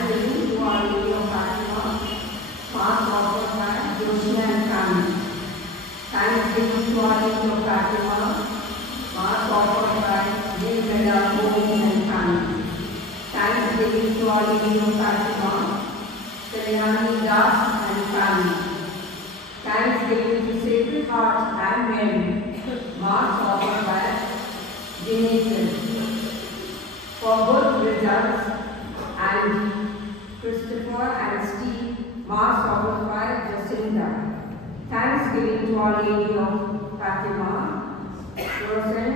Thanksgiving to Our Lady of Fatima, Mass offered by Joshua and family. Thanksgiving to Our Lady of Fatima, Mass offered by Jill Meda, Mohi and family. Thanksgiving to Our Lady of Fatima, Kalyani Das and family. Thanksgiving to Sacred Heart and Mary, Mass offered by Dinesh. For good results, and Christopher and Steve, Mass offered by Jacinta. Thanksgiving to Our Lady of Fatima, Rosen,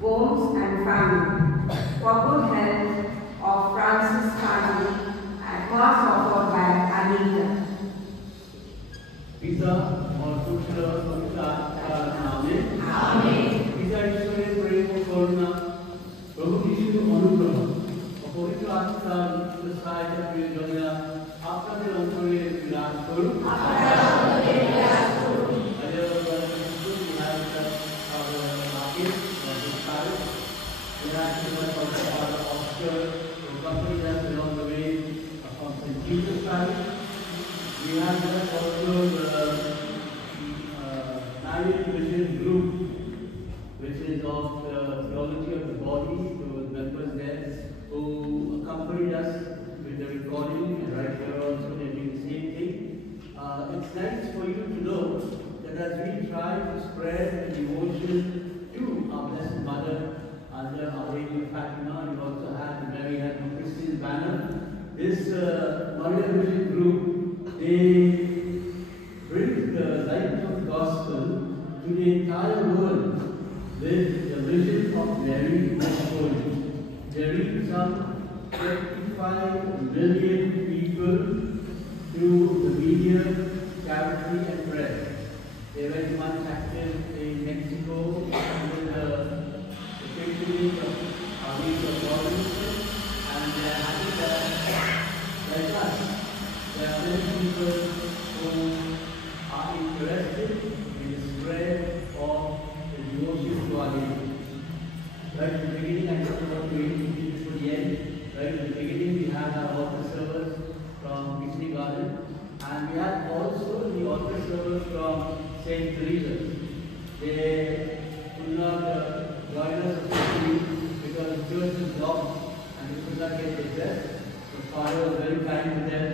Gomes and family. For good health of Francis family, and Mass offered by Anita. Pizza or Putra Amen. Amen. Pizza is pray for Corona. Prabhu Yishu Anugrah. পবিত্র আত্মার সাহায্য পেয়ে জন্য আপনাদের অন্তরে বিরাজ করুন। We have also the Nile Vision Group, which is of the theology of the body, those members there who accompanied us with the recording, and right here also they're doing the same thing. It's nice for you to know that as we try to spread the devotion to our Blessed Mother under Our Lady of Fatima, you also have the Mary Help of Christian banner. This Maria Vision Group, they bring the light of the gospel to the entire world with the vision of Mary most holy. There is some 25 million people through the media, charity and prayer. They were very much active in Mexico under the patronage of Our Lady of Guadalupe, and they are happy that, like us, there are many people who are interested in the spread of the devotion to Our Lady. Right at the beginning, I talked about doing to the end. Right at the beginning, we had our altar servers from Pixley Garden, and we had also the altar servers from St. Teresa's. They could not join us officially because the church is locked and they could not get their dress. The Father was very kind to them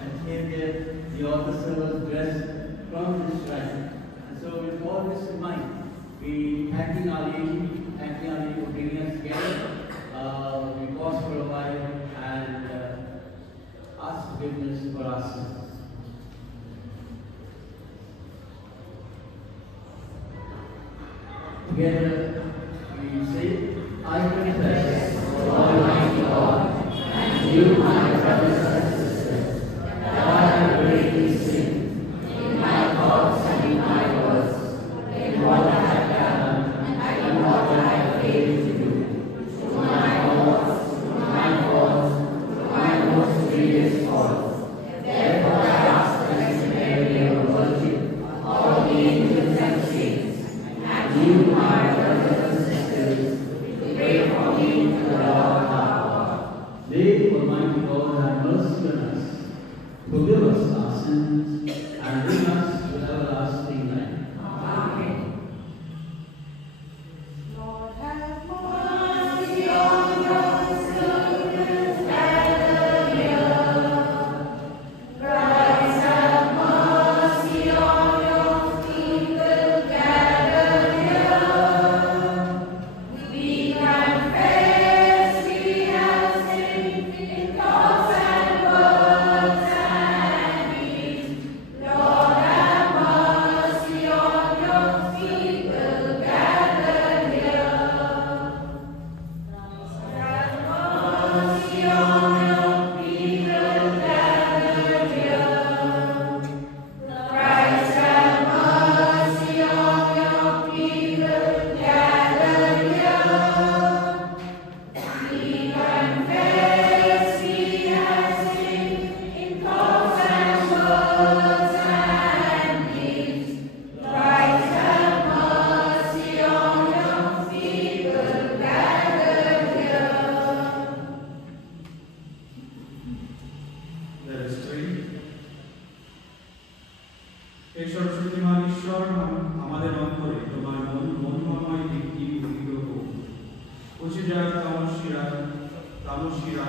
and gave them the altar servers dress from this shrine. And so, with all this in mind, we thanking Our Lady for bringing us together. We pause for a while and ask forgiveness for our sins. Together we say, I confess, Almighty God, and you, my brothers and sisters, that I have greatly sinned in my thoughts and in my words, in what I have done and what I have failed to do, through my faults, through my most grievous faults. Therefore I ask the Blessed Mary, ever Virgin, all the angels and saints, and you, my brothers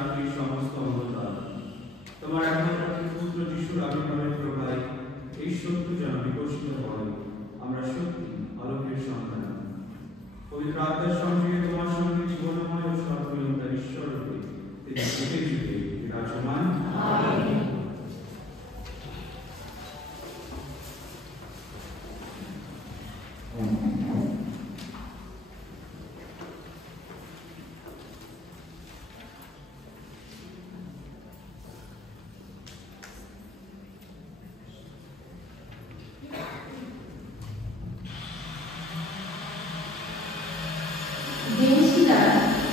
শান্তির সমস্ত অবতার। তোমার একমাত্র পুত্র যিশুর আবির্ভাবের প্রভায় এই সত্য যেন বিকশিত হয়, আমরা সত্যি আলোকের সন্তান। পবিত্র আত্মার সঙ্গে তোমার সঙ্গে জীবনময় ও সর্বনিয়ন্তার ঈশ্বর রূপে তিনি যুগে যুগে বিরাজমান।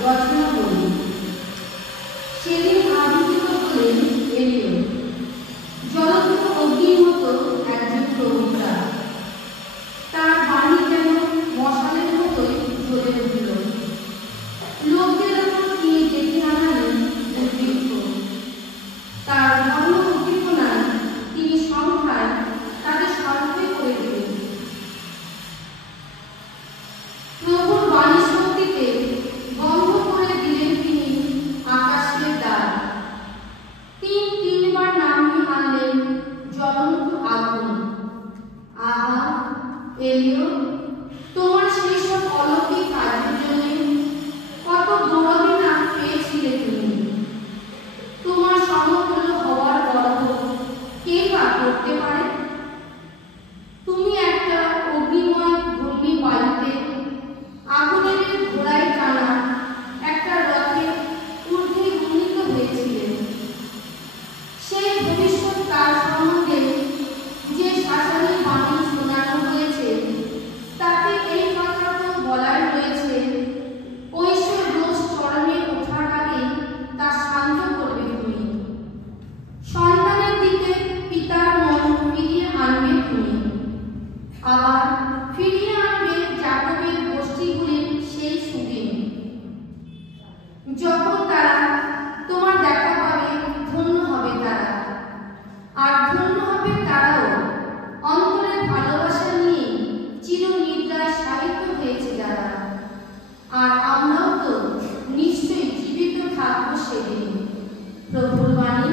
রচনা বলি সেদিন আবির্ভূত হলেন এলিও, জ্বলন্ত অগ্নির মতো একজন প্রবক্তা। তার বাণী যেন মশালের মতোই জ্বলে উঠল। লোকদের ওপর তিনি ডেকে আনালেন দুর্ভিক্ষ। তার ধর্ম উদ্দীপনায় তিনি সংখ্যায় তাদের সর্বই করে দিলেন। প্রভুর বাণী শক্তিতে বন্ধ করে দিলেন তিনি আকাশের দ্বার। তিনবার নামিয়ে আনলেন জ্বলন্ত আগুন। আহা এলিও, তোমার সেই সব অলৌকিক কাজের জন্য কত গৌরবই না পেয়েছিলে তুমি। তোমার সমতুল্য হওয়ার গর্ব কে বা করতে পারে? তুমি একটা অগ্নিময় ঘূর্ণি বায়ুতে আগুনের ঘোড়ায় টানা একটা রথে ঊর্ধ্বে উন্নীত হয়েছিলেন। সেই ভবিষ্যৎ কাল সম্বন্ধে যে শাসনের বাণী শোনানো হয়েছে, তাতে এই কথা তো বলাই রয়েছে, ঐশ্বর রোষ চরণে ওঠার আগে তা শান্ত করবে তুমি। সন্তানের দিকে পিতার মন ফিরিয়ে আনবে তুমি। আবার ফিরিয়ে আনবে যাকবের গোষ্ঠীগুলির সেই সুদিন, যখন তারা তোমার দেখা পাবে। ধন্য হবে তারা, আর ধন্য হবে তারাও অন্তরের ভালোবাসা নিয়ে চিরনিদ্রায় সাহিত্য হয়েছে যারা। আর আমরাও তো নিশ্চয়ই জীবিত থাকবো সেদিন। প্রভুর বাণী।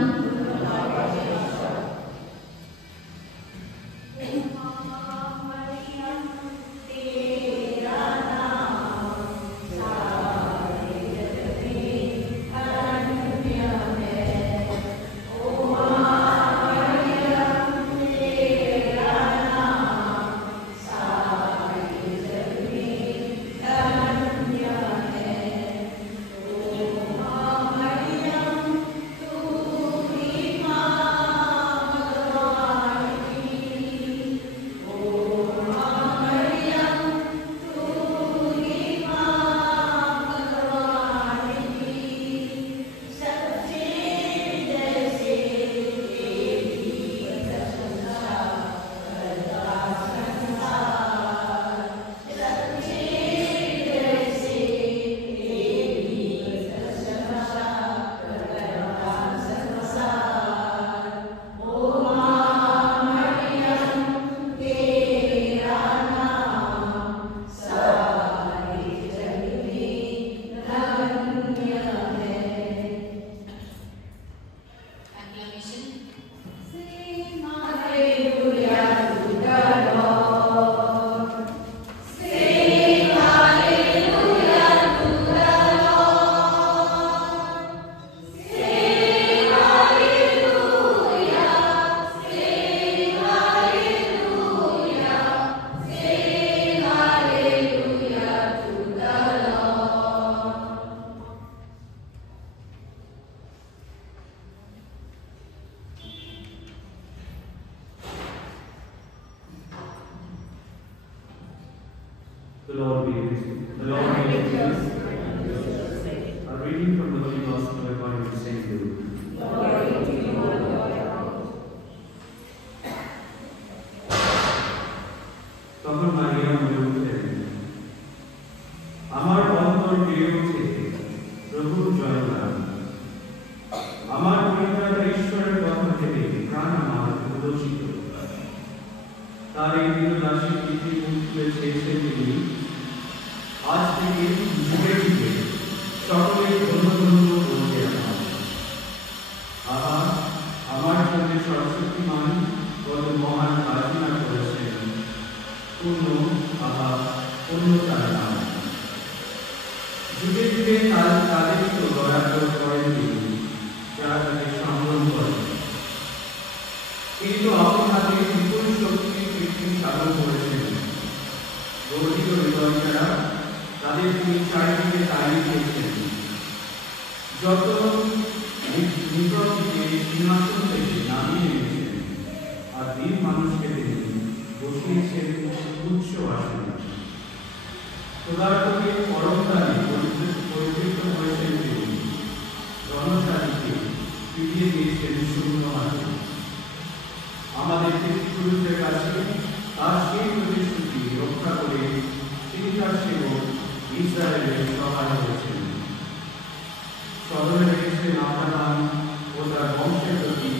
The Lord be with you. The Lord be with you. A reading from the Holy Gospel according to Saint Luke. তখন মারিয়া বলে উঠলেন, আমার অন্তর বেড়ে ওঠে প্রভুর জয়গান। আমার পরিত্রাতা ঈশ্বরের কথা থেকে প্রাণ আমার উল্লসিত। তার এই দীনদাসীর পিঠে মুখ তুলে শেষে তিনি আজ থেকে যুগে যুগে সকলে ধন্য ধন্য বলতে আমার। নিকট থেকে সিংহাসন থেকে নামিয়ে এনেছেন, আর দিন মানুষকে তিনি বসিয়েছেন উচ্চ আসনে। ক্ষুধার্তকে পরম দানে পরিতৃপ্ত হয়েছেন তিনি, জনসারীকে ফিরিয়ে দিয়েছেন শূন্য হাতে। আমাদের পিতৃপুরুষদের কাছে তার সেই প্রতিশ্রুতি রক্ষা করে তিনি তার সেবক ইসরায়েলের সহায় হয়েছেন। স্মরণে রেখেছেন আব্রাহাম ও তার বংশের প্রতি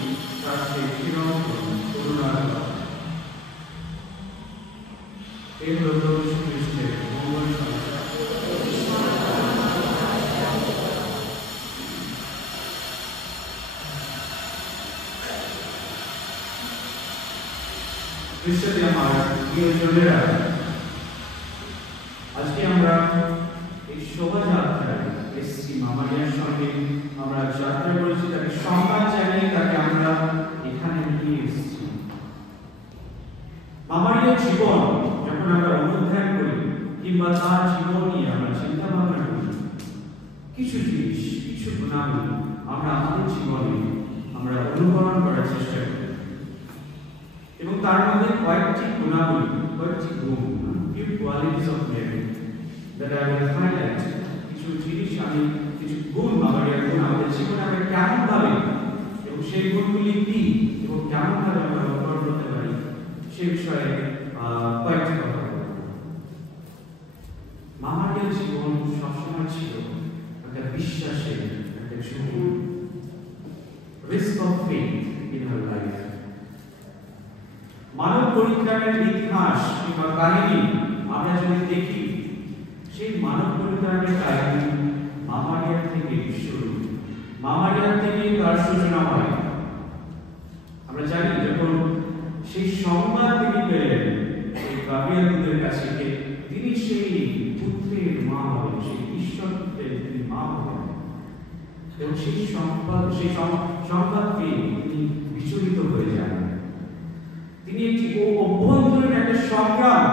তার সেই চিরন্তন করুণার কথা। এই হল প্রভু যীশু খ্রিস্টের মঙ্গল সংবাদ। খ্রিস্টে আমার প্রিয়জনেরা, আজকে আমরা এই শোভাযাত্রায় এসেছি। মামারিয়ার সঙ্গে আমরা যাত্রা করেছি, তাকে সংবাদ জানিয়ে তাকে আমরা এখানে নিয়ে এসেছি। মামারিয়ার জীবন যখন আমরা অনুধ্যান করি কিংবা তার জীবন নিয়ে আমরা চিন্তা ভাবনা করি, কিছু জিনিস, কিছু গুণাবলী আমরা আমাদের জীবনে আমরা অনুকরণ করার চেষ্টা করি, এবং তার মধ্যে কয়েকটি গুণাবলী, কয়েকটি গুণ, few qualities of Mary that I will highlight. কিছু জিনিস আমি, কিছু গুণ, মামারিয়ার গুণ আমাদের জীবনে আমরা কেমন ভাবে এবং সেই গুণগুলি কি এবং কেমন ভাবে আমরা অনুকরণ করতে পারি সে বিষয়ে কয়েকটি কথা বলব। মামারিয়ার জীবন সবসময় ছিল একটা বিশ্বাসের একটা ঝুঁকি, risk of faith in her life. মানব পরিত্রাণের ইতিহাস কিংবা কাহিনী আমরা যদি দেখি, সেই মানব পরিত্রাণের কাহিনী মামারিয়ার থেকে শুরু। মামারিয়ার থেকে তার সূচনা হয়। আমরা জানি যখন সেই সংবাদ তিনি পেলেন সেই গাব্রিয়েল দূতের কাছে, তিনি সেই পুত্রের মা হবেন, সেই ঈশ্বর পুত্রের তিনি মা হবেন, এবং সেই সংবাদ পেয়ে তিনি বিচলিত হয়ে যান। তিনি একটি অভ্যন্তরীণ একটা সংগ্রাম,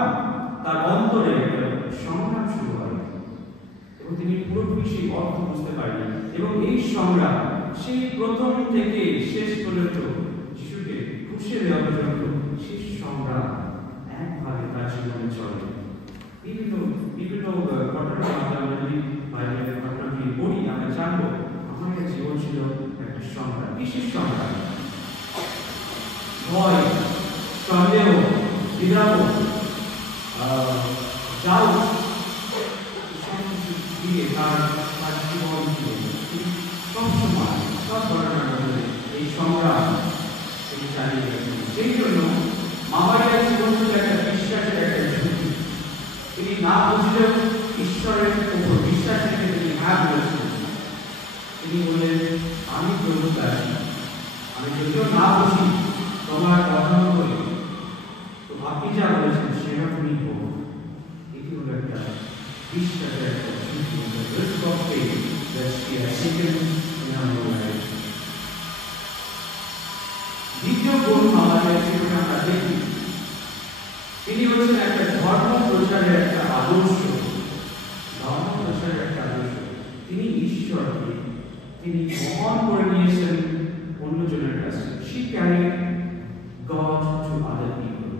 তার অন্তরে সংগ্রাম শুরু হয়, এবং তিনি পুরোপুরি সেই অর্থ বুঝতে পারেন। এবং এই সংগ্রাম সেই প্রথম থেকে শেষ পর্যন্ত, যিশুকে খুশি দেওয়া পর্যন্ত সেই সংগ্রাম একভাবে তার জীবনে চলে। বিভিন্ন ঘটনা আমরা যদি বাইবেলের ঘটনাটি পড়ি, আমরা জানবো আমাদের জীবন ছিল একটা সংগ্রাম। কিসের সংগ্রাম? ভয়, সন্দেহ, দ্বিধাবোধ, ডাউট, দিয়ে তার জীবন সবসময় সব ঘটনার মধ্যে এই সংগ্রাম তিনি চালিয়ে গেছেন। সেই জন্য মামারিয়ার জীবন ছিল একটা বিশ্বাসের একটা ঝুঁকি। তিনি না বুঝলেও ঈশ্বরের উপর বিশ্বাস রেখে তিনি হ্যাঁ বলেছেন। তিনি বললেন, আমি প্রভু দাসী, আমি যদিও না বুঝি তোমার কথা করি, তো আপনি যা বলেছেন সেরকমই হোক। এটি হলো একটা বিশ্বাসের একটা ঝুঁকি, risk of faith that she has taken in her life. দ্বিতীয় গুণ আমাদের জীবনে আমরা দেখি, তিনি হচ্ছেন একটা ধর্ম প্রচারের একটা আদর্শ। ধর্ম প্রচারের একটা আদর্শ। তিনি ঈশ্বরকে তিনি বহন করে নিয়েছেন অন্যজনের কাছে। She carried God to other people.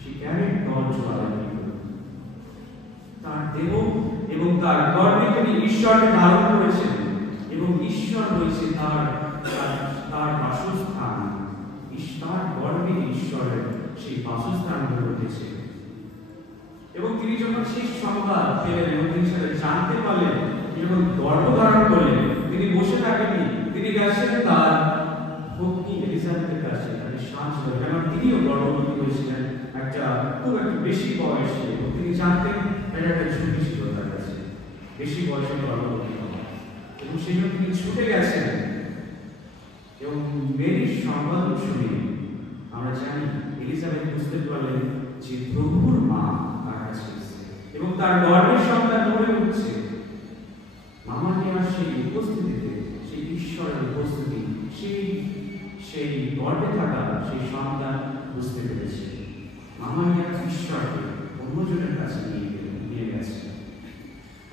She carried God to other people. তার দেহ এবং তার গর্ভে তিনি ঈশ্বরকে ধারণ করেছেন, এবং ঈশ্বর হয়েছে তার বাসস্থান। তার গর্ভে ঈশ্বরের সেই বাসস্থান হয়ে উঠেছে। এবং তিনি যখন সেই সংবাদ পেলেন এবং তিনি সেটা জানতে পারলেন, যখন গর্ভধারণ করলেন, তিনি বসে থাকেননি, তিনি গেছেন তার পত্নী এলিজাবেথের কাছে, তাকে সাহায্য করেন, কারণ তিনিও গর্ভবতী হয়েছিলেন একটা খুব একটু বেশি বয়সে, এবং তিনি জানতেন এটা একটা ঝুঁকি ছিল তার কাছে, বেশি বয়সে গর্ভবতী হওয়া, এবং সেই জন্য তিনি ছুটে গেছেন। এবং মেরির সংবাদ শুনে আমরা জানি এলিজাবেথ বুঝতে পারলেন যে প্রভুর মা তার কাছে এসেছে, এবং তার গর্ভের সন্তান ধরে উঠছে। মামারিয়ার সেই উপস্থিতিতে, সেই ঈশ্বরের উপস্থিতি, সেই গর্ভে থাকা সেই সন্তান বুঝতে পেরেছে। মামারিয়া ঈশ্বরকে অন্যজনের কাছে নিয়ে গেছে।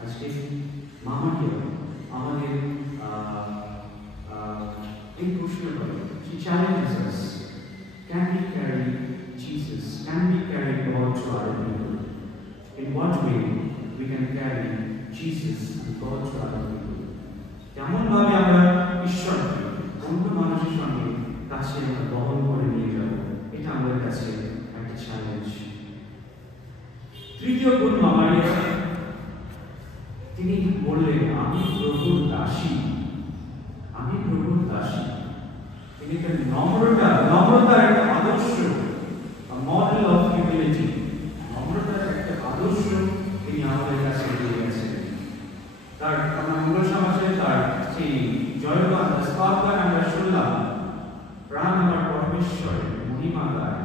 আজকে মামারিয়া আমাদের এই প্রশ্নের পরে she challenges us. Can we carry Jesus? Can we carry God to other people? In what way we can carry Jesus and God to other people? কেমন ভাবে আমরা ঈশ্বরকে অন্য মানুষের সঙ্গে কাছে আমরা বহন করে নিয়ে যাব, এটা আমাদের কাছে একটা চ্যালেঞ্জ। তৃতীয় গুণ মামারিয়া, তিনি বললেন আমি প্রভুর দাসী, আমি প্রভুর দাসী। তিনি একটা নম্রতার একটা আদর্শ, মডেল অফ হিউমিলিটি, নম্রতার একটা আদর্শ তিনি আমাদের কাছে দিয়ে গেছেন। তার মঙ্গল সমাজে তার সেই জয়গান স্তবগান আমরা শুনলাম, প্রাণ আমার পরমেশ্বরের মহিমা গায়।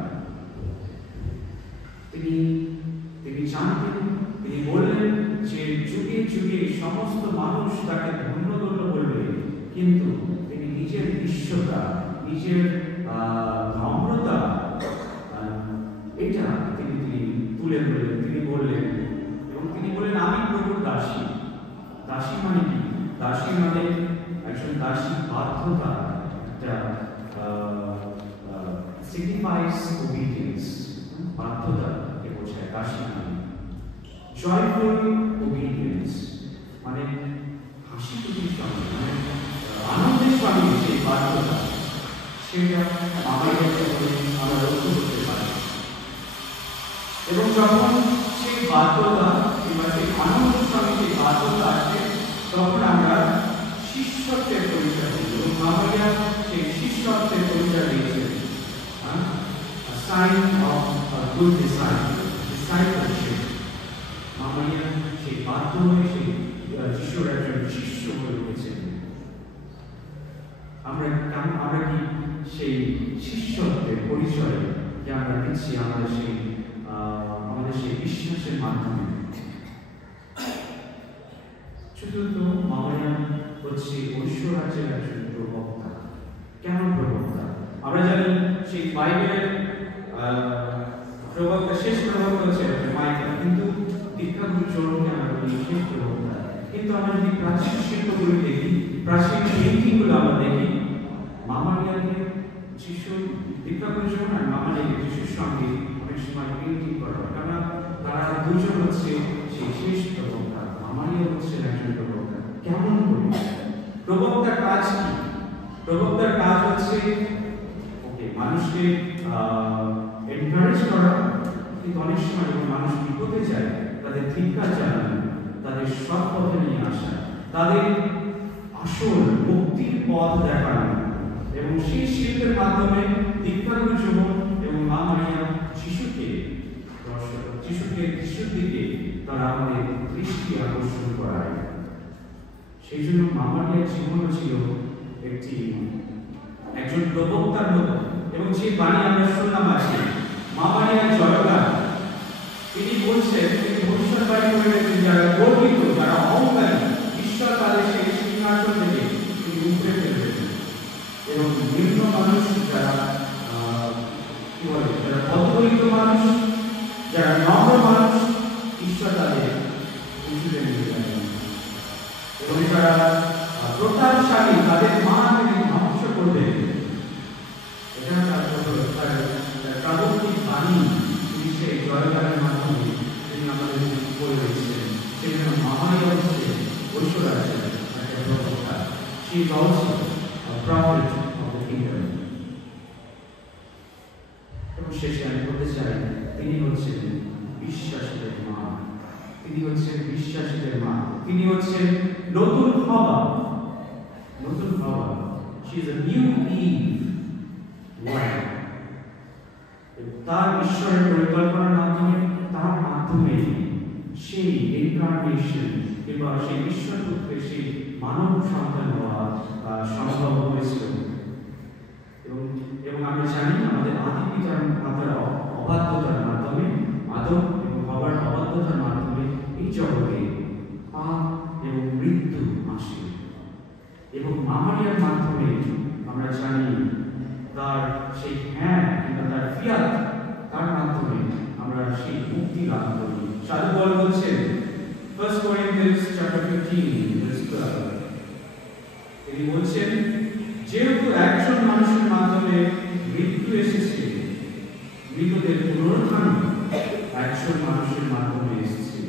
তিনি জানতেন, তিনি বললেন যে যুগে যুগে সমস্ত মানুষ তাকে ধন্য ধন্য বলবে, কিন্তু তিনি নিজের বিশ্বতা, নিজের নম্রতা, এটা তিনি তুলে ধরলেন। তিনি বললেন, এবং তিনি বললেন আমি প্রভুর দাসী। দাসী মানে কি? দাসী মানে একজন দাসী বাধ্যতা, একটা signifies obedience, বাধ্যতাকে বোঝায় দাসী মানে। joyful obedience মানে হাসি খুশির সঙ্গে, মানে আনন্দের সঙ্গে সেই বাধ্যতা, সেটা আমাদের আমরা লক্ষ্য করতে পারি। এবং যখন সেই বাধ্যতা কিংবা সেই আনন্দের সঙ্গে সেই বাধ্যতা আসে, তখন আমরা শিষ্যত্বের পরিচয় দিই। এবং মামারিয়া সেই শিষ্যত্বের পরিচয় দিয়েছেন, sign of a good discipleship. মামারিয়া সেই বাধ্য হয়ে সেই যিশুর একজন শিষ্য হয়ে উঠেছেন। আমরা কি সেই শিষ্যত্বের পরিচয় যে আমরা দিচ্ছি আমাদের সেই বিশ্বাসের মাধ্যমে? চতুর্থ, মামারিয়া হচ্ছে ঐশ্বরাজ্যের একজন প্রবক্তা। কেন প্রবক্তা? আমরা জানি সেই বাইবেলের প্রবক্তা, শেষ প্রবক্তা হচ্ছে মাইকেল, কিন্তু দীক্ষাগুরু জনকে আমরা বলি শেষ প্রবক্তা। কিন্তু আমরা যদি প্রাচীন শিল্পগুলি দেখি, প্রাচীন পেইন্টিংগুলো আমরা দেখি, মামারিয়াকে যিশু, দীক্ষাগুরু জন আর মামারিয়াকে যিশুর সঙ্গে অনেক সময় পেইন্টিং করা হয়, কারণ তারা দুজন হচ্ছে সেই শেষ প্রবক্তা। মামারিয়া হচ্ছে একজন প্রবক্তা। কেমন করে? প্রবক্তার কাজ কি? প্রবক্তার কাজ হচ্ছে মানুষকে এনকারেজ করা, কিন্তু অনেক সময় যখন মানুষ বিপদে যায় তাদের ধিক্কার জানানো, তাদের সৎ পথে নিয়ে আসা, তাদের আসল মুক্তির পথ দেখানো। এবং সেই শিল্পের মাধ্যমে দীক্ষাগুরু জীবন এবং মামারিয়া যিশুর দিকে তারা আমাদের দৃষ্টি আকর্ষণ করায়। সেই জন্য মামারিয়ার জীবন ছিল একজন প্রবক্তার মতো। এবং সেই বাণী আমরা শুনলাম আছে মামারিয়ার জয়গান। তিনি বলছেন, তিনি ভবিষ্যৎবাণী করে গেছেন, যারা গর্বিত, যারা অহংকারী, ঈশ্বর তাদের সেই সিংহাসন থেকে তিনি উপরে ফেলবেন। এবং নিম্ন মানুষ, যারা যারা পদদলিত মানুষ, যারা নম্র মানুষ, ঈশ্বর তাদের উঁচুতে নিয়ে যাবেন। এবং যারা প্রতাপশালী, তাদের মান তিনি ধ্বংস করবেন। এটা তার প্রাবন্ধিক বাণী তিনি সেই জয়গানের মাধ্যমে তিনি আমাদের বলে দিচ্ছেন। সেজন্য মামারিয়া হচ্ছে ঐশ্বরাজ্যের একটা প্রবক্তা। She is also a prophet of the kingdom. এবং শেষে আমি বলতে চাই, তিনি হচ্ছেন বিশ্বাসীদের মা। তিনি হচ্ছেন বিশ্বাসীদের মা। তিনি হচ্ছেন নতুন হওয়া। নতুন হওয়া। She is a new Eve. তার ঈশ্বরের পরিকল্পনার মাধ্যমে, তার মাধ্যমে সেই ইনকার্নেশন কিংবা সেই ঈশ্বর পুত্রের সেই মানব সন্তান হওয়া সম্ভব হয়েছিল। এবং আমরা জানি আমাদের আদি পিতার মাতার অবাধ্যতার মাধ্যমে, আদম এবং হওয়ার অবাধ্যতার মাধ্যমে এই জগতে পাপ এবং মৃত্যু আসে। এবং মামারিয়ার মাধ্যমে আমরা জানি তার সেই কিংবা তার ফিয়াত, তার মাধ্যমে আমরা সেই মুক্তি লাভ করি। সাধু পল বলছেন 1 Corinthians chapter 15 verse 12, তিনি বলছেন যেহেতু এক জীবনে মৃত্যু এসেছে, মৃতদের পুনরুত্থান একজন মানুষের মাধ্যমে এসেছে,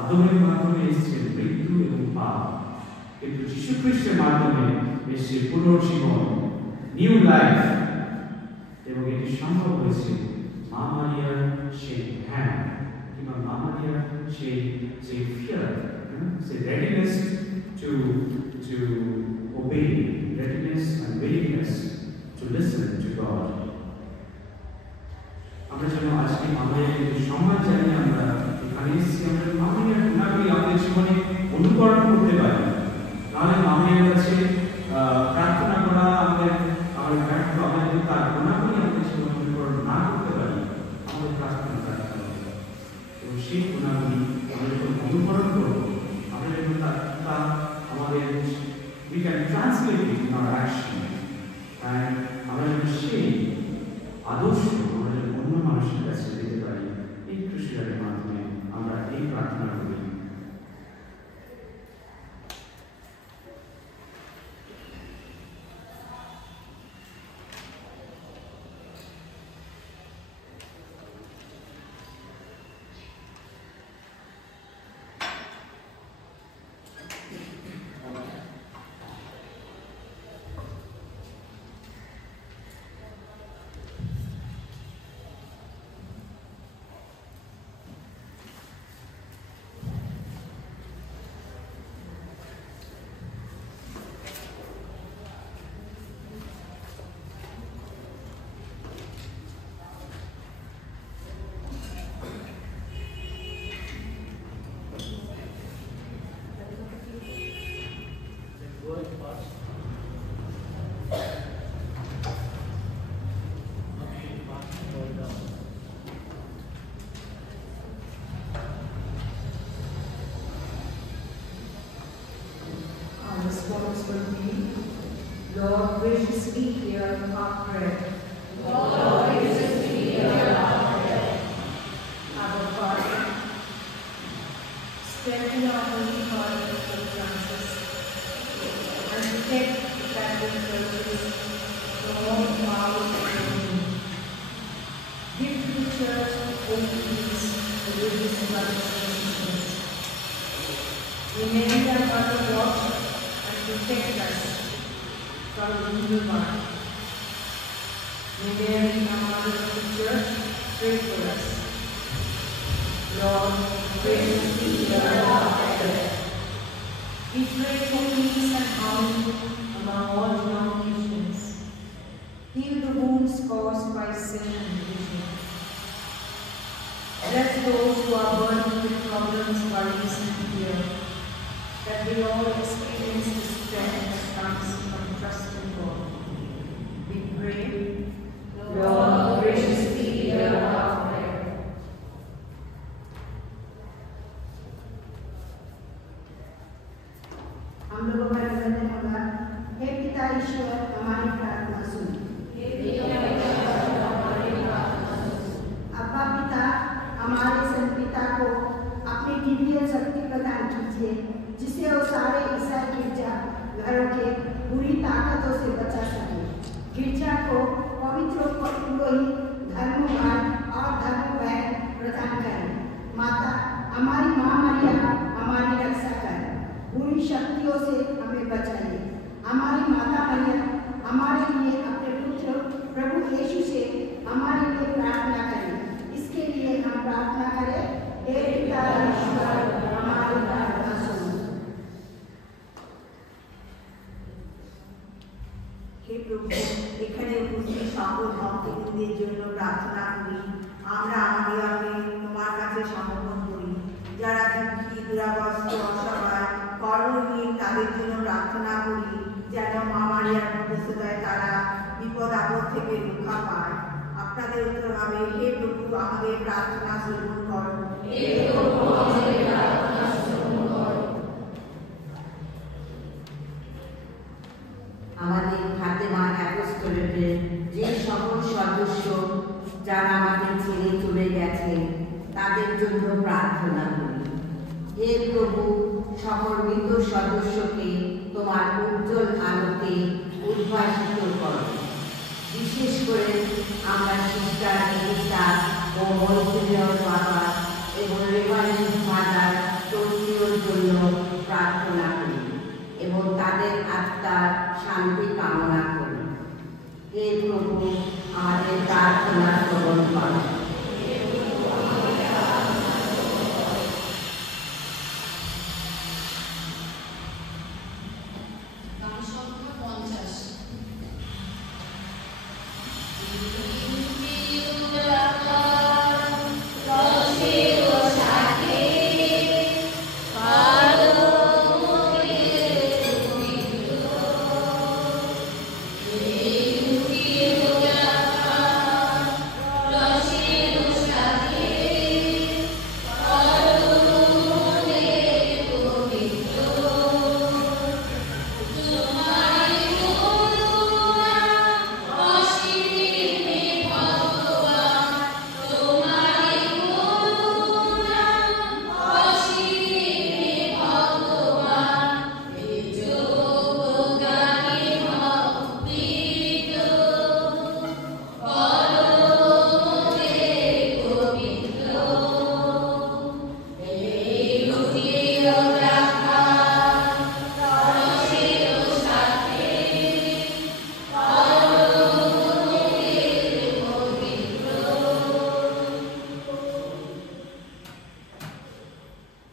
আদমের মাধ্যমে এসেছে মৃত্যু এবং পাপ, কিন্তু যীশু খ্রিস্টের মাধ্যমে এসেছে পুনর্জীবন, নিউ লাইফ। এবং এটি সম্ভব হয়েছে মা মারিয়ার সেই ধ্যান কিংবা মা মারিয়ার সেই ফিয়ার, সেই readiness to obey, readiness and willingness to listen to God. আমরা যেন আজকে আমাদের সম্মান জানিয়ে আমরা এখানে এসেছি, আমরা মামিয়ার গুণাবলী আমাদের জীবনে অনুকরণ করতে পারি। নাহলে মামিয়ার কাছে প্রার্থনা করা আমাদের ব্যর্থ, আমরা যদি তার গুণাবলী আমাদের জীবনে অনুকরণ না করতে পারি, আমাদের প্রার্থনা ব্যর্থ হবে। এবং সেই গুণাবলী আমরা যখন অনুকরণ করবো, আমরা যখন তা আমাদের we can translate it in our action, and আমরা যখন সেই আদর্শ আমরা যদি অন্য মানুষের কাছে দিতে পারি, এই খ্রিস্টানের মাধ্যমে আমরা এই প্রার্থনা করি। Response will be, Lord, graciously hear our prayer. Lord, graciously hear our prayer. Our Father, strengthen our holy heart of Pope Francis, and protect the Catholic churches from all powers of the enemy. Give to the Church all peace, religious brothers and sisters. Remain thy mother watch and protect us from the evil one. May Mary, our Mother of the Church, pray for us. Lord, graciously hear our prayer. We pray for peace and harmony among all denominations. Heal the wounds caused by sin and division. Bless those who are burdened with problems, worries, and fear, that we all experience the strength that comes from trusting God. We pray, Lord, graciously hear our prayer. हम लोगों का निवेदन होगा, हे पिता ईश्वर हमारी प्रार्थना सुन। अब्बा पिता, हमारे संपिता को अपनी दिव्य शक्ति प्रदान कीजिए, जिसे वो सारे ईसाई गिरजा घरों के बुरी ताकतों से बचा सके। गिरजा को पवित्र पुरोहित, धर्मवान और धर्मवैन प्रदान करें। माता हमारी माँ मरिया हमारी रक्षा करें, बुरी शक्तियों से हमें बचाइए। हमारी माता मरिया हमारे लिए अपने पुत्र प्रभु यीशु से हमारे लिए प्रार्थना करें। इसके लिए हम प्रार्थना करें, हे पिता ईश्वर हमारी प्रार्थना सुनो। हे प्रभु, এখানে উপস্থিত সকল ভক্তবৃন্দের জন্য প্রার্থনা করি। আমরা আমাদেরকে তোমার কাছে সমর্পণ করি। যারা দুঃখী, দুরাবস্থ, অসহায়, কর্মহীন, তাদের জন্য প্রার্থনা করি যেন মা মারিয়ার মধ্যস্থতায় তারা বিপদ আপদ থেকে রক্ষা পায়। আপনাদের উত্তর হবে, হে প্রভু, আমাদের প্রার্থনা শ্রবণ করো। আমাদের ফাতেমা অ্যাপোস্টোলেটের যে সকল সদস্য যারা আমাদের ছেড়ে চলে গেছে তাদের জন্য প্রার্থনা করি। হে প্রভু, সকল মৃত সদস্যকে তোমার উজ্জ্বল আলোতে উদ্ভাসিত করো। বিশেষ করে আমরা সিস্টার এলিসা ও মৈত্রীয় বাবা এবং রেভারেন্ড ফাদার তরুণীর জন্য প্রার্থনা করি এবং তাদের আত্মার শান্তি কামনা করি। হে প্রভু, আমাদের প্রার্থনা গ্রহণ করুন।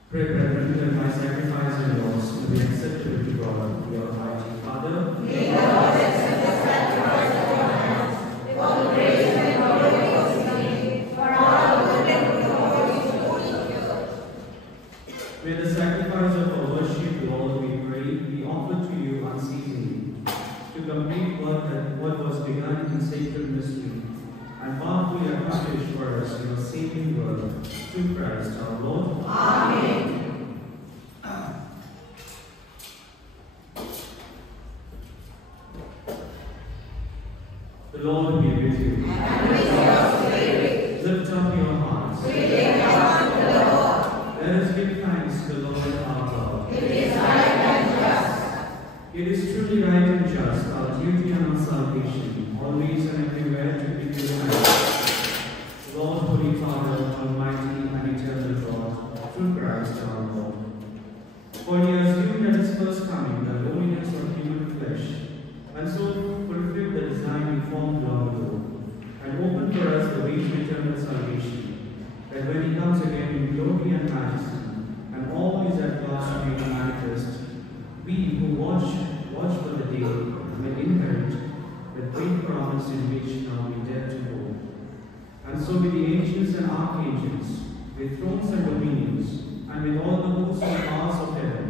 Pray, brethren, that my sacrifice and yours will be acceptable to God, the Almighty Father. May the Lord accept the sacrifice of your hands, for the praise and glory of His name, for our good and for the Holy Church. May the sacrifice of our worship, Lord, we pray, be offered to you unceasingly, to complete what was begun in sacred mystery, and powerfully accomplish for us your saving word, through Christ our Lord. Amen. The Lord be with you. And with your spirit. Lift up your hearts. We lift our hearts to the Lord. Let us give thanks to the Lord our God. It is right and just. It is truly right and just, our duty and our salvation, always and everywhere to give you thanks. Lord, Holy Father, Almighty and eternal God, through Christ our Lord. For he assumed at his first coming the lowliness of human flesh, and so fulfilled the design he formed long ago, and opened for us the way to eternal salvation, that when he comes again in glory and majesty, and all is at last made manifest, we who watch for the day may inherit the great promise in which now we dare to hope. And so with the angels and archangels, with thrones and dominions, and with all the hosts and powers of heaven,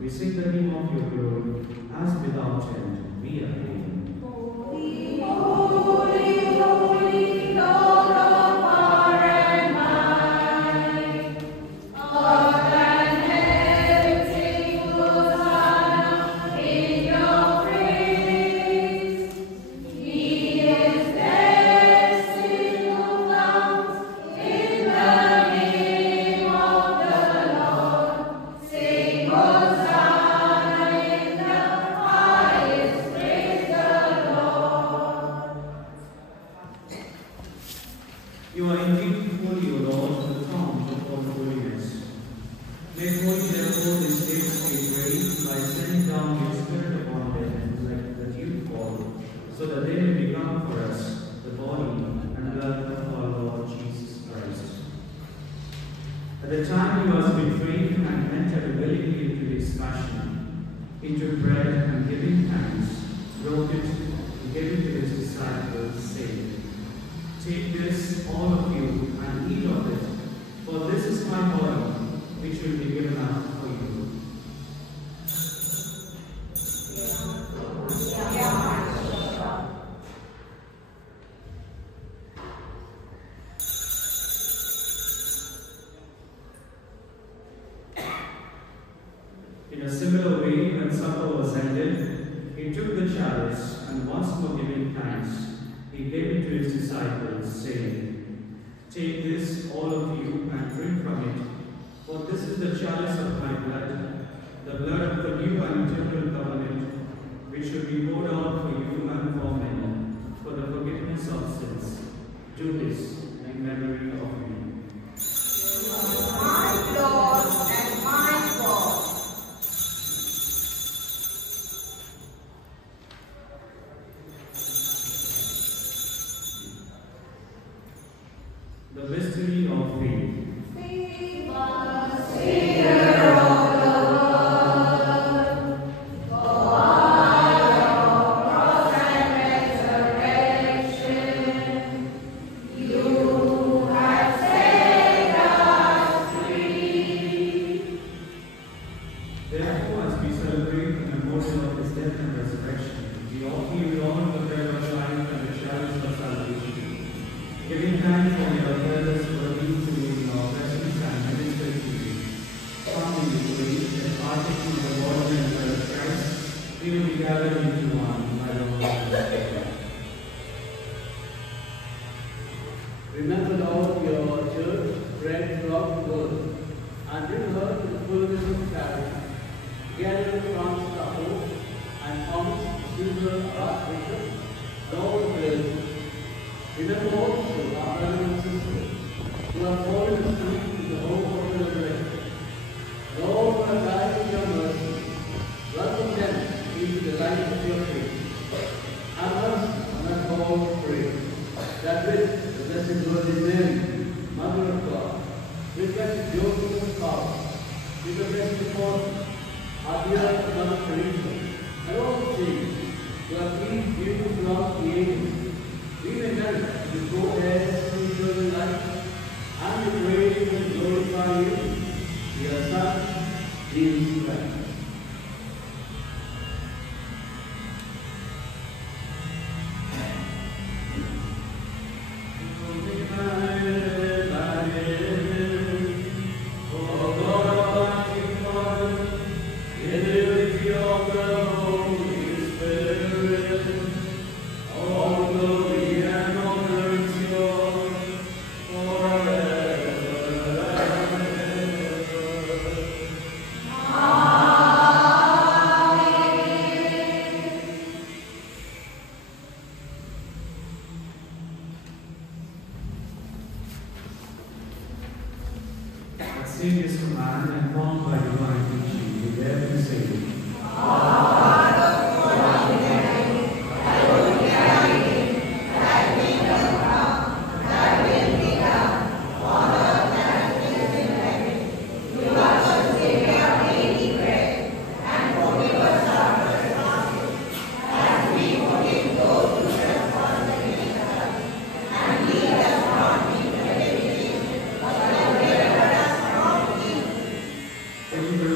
we sing the hymn of your glory, as without end we acclaim. Holy, holy, holy, Lord of power and might, God and heaven sing Hosanna in your praise. He is blessed who comes in the name of the Lord. Sing Hosanna in the highest, praise the Lord. You are indeed holy, O Lord, the fount of all holiness. Make holy, therefore, this day be praised by sending down your Spirit upon them like the dew fall, so that they may become for us the body and blood of our Lord Jesus Christ. At the time he was betrayed and entered willingly into his passion, he took bread and giving thanks, broke it and gave it to his disciples, saying, "Take this, all of you, and eat of it, for this is my body, which will be given up for you." In a similar way, when supper was ended, he took the chalice, and once more giving thanks, he gave it to his disciples, saying, "Take this, all of you, and drink from it, for this is the chalice of my blood, the blood of the new and eternal covenant, which will be poured out for you and for many, for the forgiveness The mystery of faith. Therefore, as we celebrate the memorial of his death and resurrection, we offer you all the bread of life and the chalice of salvation, giving thanks for your brothers worthy to in our presence and minister to you. Humbly we believe that partaking of the body and blood of Christ, we will be gathered into one by the Holy Spirit. Remember, Lord, your church spread throughout the world, and bring her to the fullness of charity. Together Francis the Pope and Thomas Silver Archbishop, Lord bless. Remember also our brothers and sisters who have fallen asleep in the hope of the resurrection. Lord, who have died in your mercy, welcome them into the light of your faith. Have mercy on us all, pray, that with the Blessed Virgin Mary, Mother of God, with Blessed Joseph of God, with the Blessed Apostle, our dear Mother Teresa, and all the saints who have been you throughout the ages, we may merit to go heirs to eternal life, and to praise and glorify you, your Son, Jesus Christ. At Savior's command and formed by divine teaching, we dare to say, Thank you.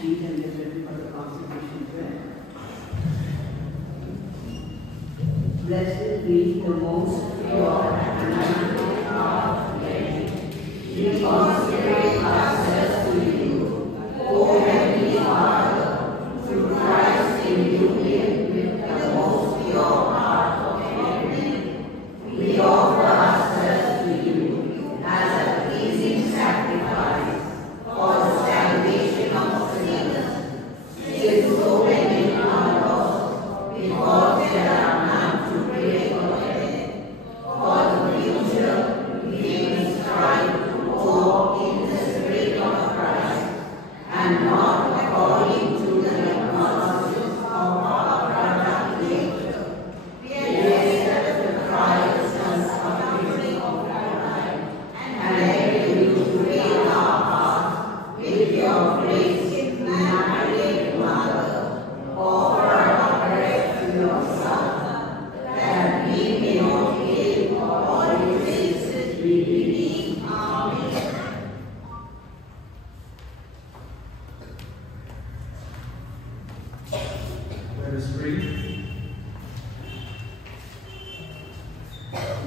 sheet and get ready for the consecration prayer. Blessed be the most pure and anointed of men. We consecrate ourselves to you, O Heavenly Father, through Christ in union with the most pure heart of men. We offer ourselves to you as a pleasing sacrifice for the salvation of sinners. Since so many are lost because there are none to pray for them. For the future, we will strive to walk in the Spirit of Christ and not according to the impulses of our product nature. We accept the trials and suffering of life and beg you to fill our hearts with your grace, Immaculate Mother. Offer our prayers to your Son, that we may obtain all the graces we need. Amen. Let us pray.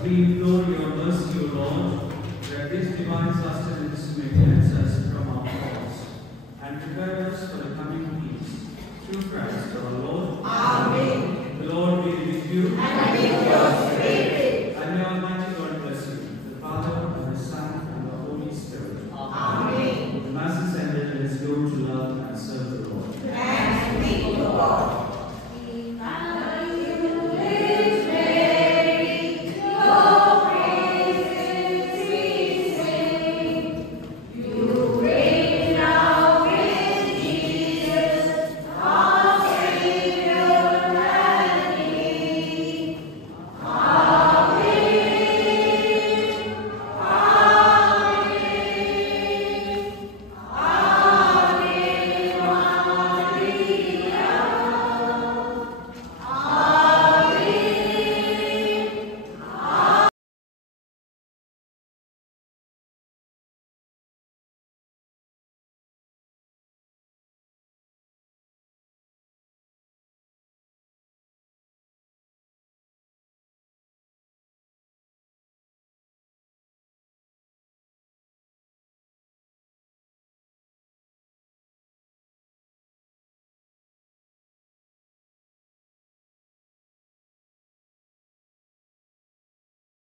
We implore your mercy, O Lord, that this divine sustenance may cleanse us from our faults and prepare us for the coming peace. Through Christ our Lord. Amen. The Lord be with you. And